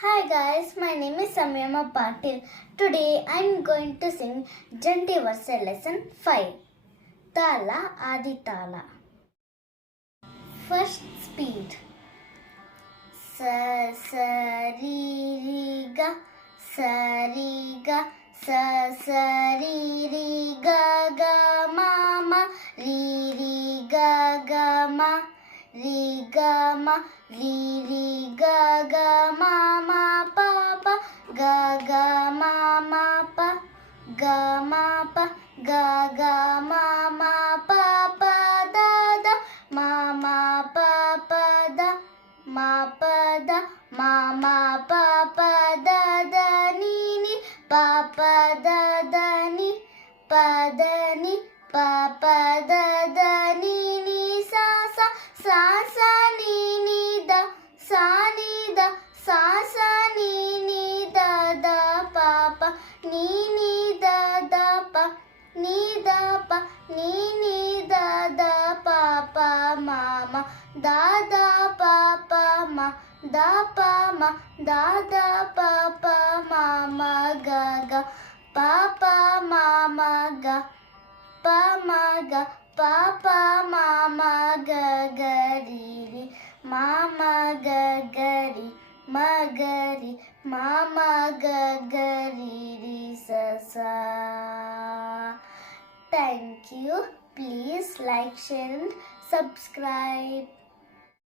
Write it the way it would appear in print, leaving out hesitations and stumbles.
Hi guys, my name is Samyama Patil. Today I am going to sing Janti Verse Lesson 5. Tala Adi Tala. First speed. Sa sa ri ri ga sa ri ga sa sa ri ri ga ga ma ma ri ri ga ga ma ri ga ma ri ri ga ga ma ma pa pa ga ga ma ma pa ga ma pa ga ga ma ma pa pa da da ma ma pa pa da ma pa da ma ma pa pa da da ni ni pa pa da da ni pa da ni pa pa da da ni ni sa sa sa sa ni ni da sa ni da sa sa ni ni da da pa pa ni ni da da pa ni da pa ni ni da da pa pa ma ma da da pa pa ma da pa ma da da pa pa ma ma ga ga pa pa ma ma ga pa ma ga pa pa ma ma ga ga ri ri ma ma ga ga ri ma ga ri ma ma ga ga ri ri sa sa. Thank you. Please like, share and subscribe.